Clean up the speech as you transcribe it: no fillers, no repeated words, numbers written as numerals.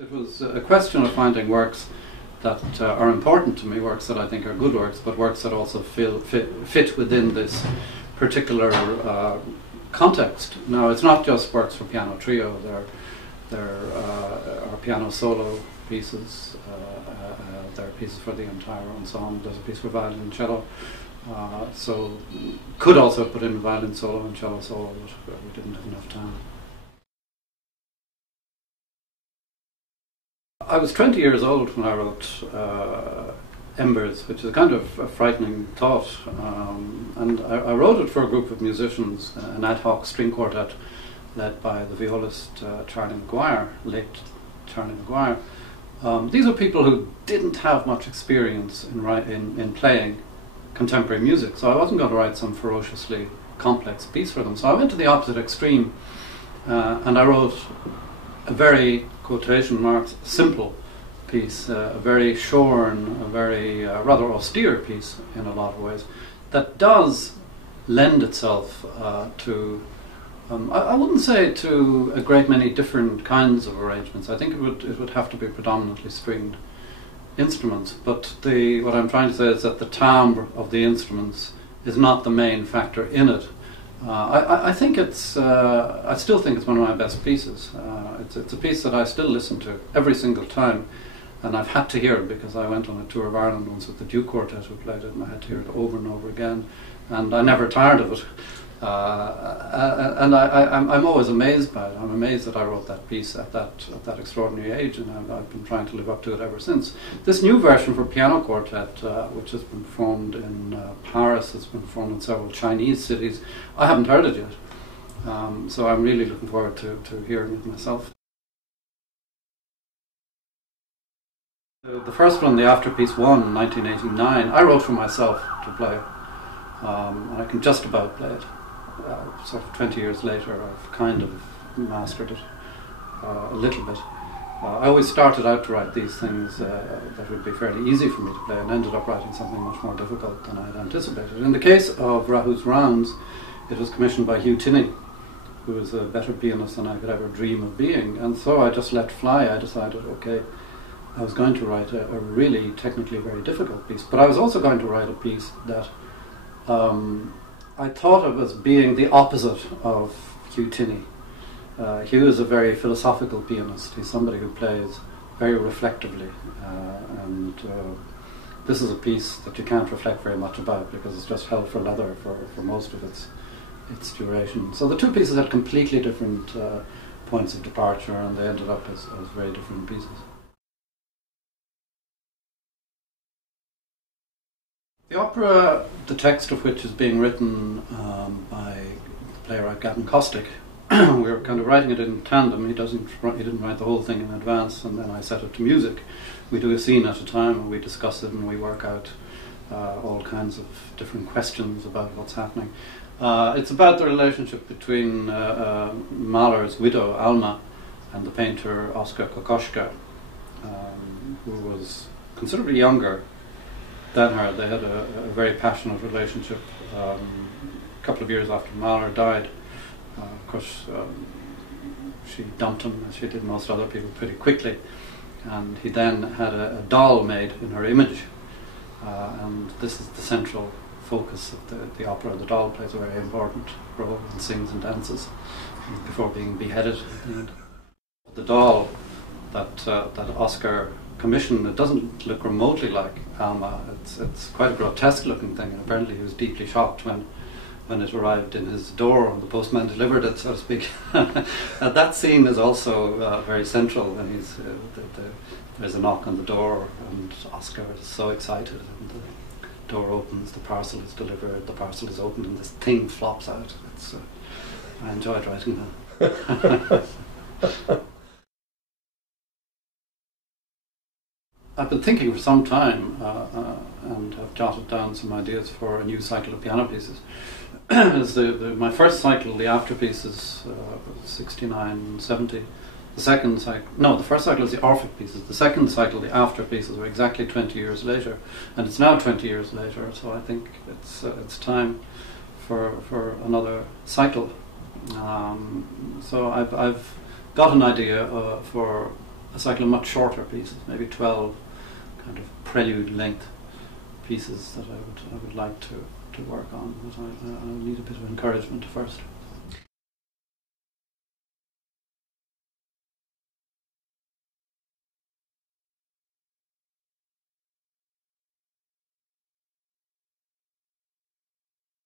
It was a question of finding works that are important to me, works that I think are good works, but works that also fit within this particular context. Now, it's not just works for piano trio. There are piano solo pieces. There are pieces for the entire ensemble. There's a piece for violin and cello. So could also put in violin solo and cello solo, but we didn't have enough time. I was 20 years old when I wrote Embers, which is a kind of a frightening thought, and I wrote it for a group of musicians, an ad hoc string quartet led by the violist Charlie Maguire, late Charlie Maguire. These are people who didn't have much experience in playing contemporary music, so I wasn't going to write some ferociously complex piece for them. So I went to the opposite extreme, and I wrote a very, quotation marks, simple piece, a very shorn, a very rather austere piece in a lot of ways, that does lend itself to, I wouldn't say to a great many different kinds of arrangements. I think it would have to be predominantly stringed instruments, but what I'm trying to say is that the timbre of the instruments is not the main factor in it. I think I still think it's one of my best pieces. It's a piece that I still listen to every single time, and I've had to hear it because I went on a tour of Ireland once with the Duke Quartet who played it, and I had to hear it over and over again, and I never tired of it. And I'm always amazed by it. I'm amazed that I wrote that piece at that extraordinary age, and I've been trying to live up to it ever since. This new version for piano quartet, which has been performed in Paris, it's been performed in several Chinese cities, I haven't heard it yet. So I'm really looking forward to hearing it myself. The first one, the Afterpiece 1 in 1989, I wrote for myself to play. And I can just about play it. Sort of 20 years later, I've kind of mastered it a little bit. I always started out to write these things that would be fairly easy for me to play, and ended up writing something much more difficult than I had anticipated. In the case of Rahu's Rounds, it was commissioned by Hugh Tinney, who is a better pianist than I could ever dream of being, and so I just let fly. I decided, okay, I was going to write a really technically very difficult piece, but I was also going to write a piece that I thought of as being the opposite of Hugh Tinney. Hugh is a very philosophical pianist. He's somebody who plays very reflectively, and this is a piece that you can't reflect very much about because it's just hell for leather for most of its duration. So the two pieces had completely different points of departure, and they ended up as very different pieces. The opera, the text of which is being written by the playwright Gavin Costick, we were kind of writing it in tandem. He didn't write the whole thing in advance, and then I set it to music. We do a scene at a time, and we discuss it, and we work out all kinds of different questions about what's happening. It's about the relationship between Mahler's widow, Alma, and the painter Oskar Kokoschka, who was considerably younger than her. They had a very passionate relationship. A couple of years after Mahler died, of course, she dumped him, as she did most other people, pretty quickly, and he then had a doll made in her image, and this is the central focus of the opera. The doll plays a very important role and sings and dances before being beheaded at the end. The doll that Oskar commissioned, it doesn't look remotely like Alma. It's quite a grotesque looking thing, and apparently he was deeply shocked when it arrived in his door and the postman delivered it, so to speak. That scene is also very central, and there's a knock on the door, and Oskar is so excited, and the door opens, the parcel is delivered, the parcel is opened, and this thing flops out. I enjoyed writing that. I've been thinking for some time and have jotted down some ideas for a new cycle of piano pieces. My first cycle, the Afterpieces, 69, 70. The first cycle is the Orphic pieces. The second cycle, the Afterpieces, were exactly 20 years later, and it's now 20 years later. So I think it's time for another cycle. So I've got an idea for a cycle of much shorter pieces, maybe 12 kind of prelude length pieces that I would like to work on, but I need a bit of encouragement first.